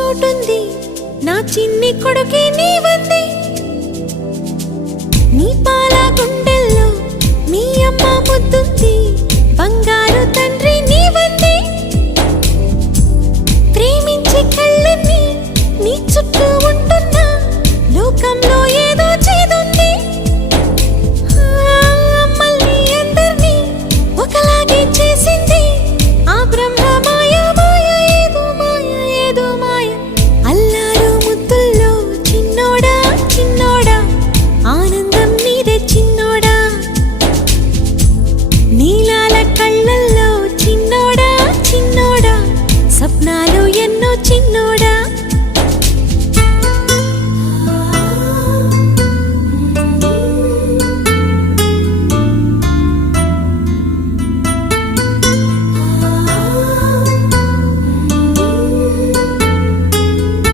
చోటుంది నా చిన్ని కొడుకే నీవంది నీ పాల గుండెల్లో మీ అమ్మ ముద్దుంది బంగారు తండ్రి నీవంది ప్రేమించి కళ్ళు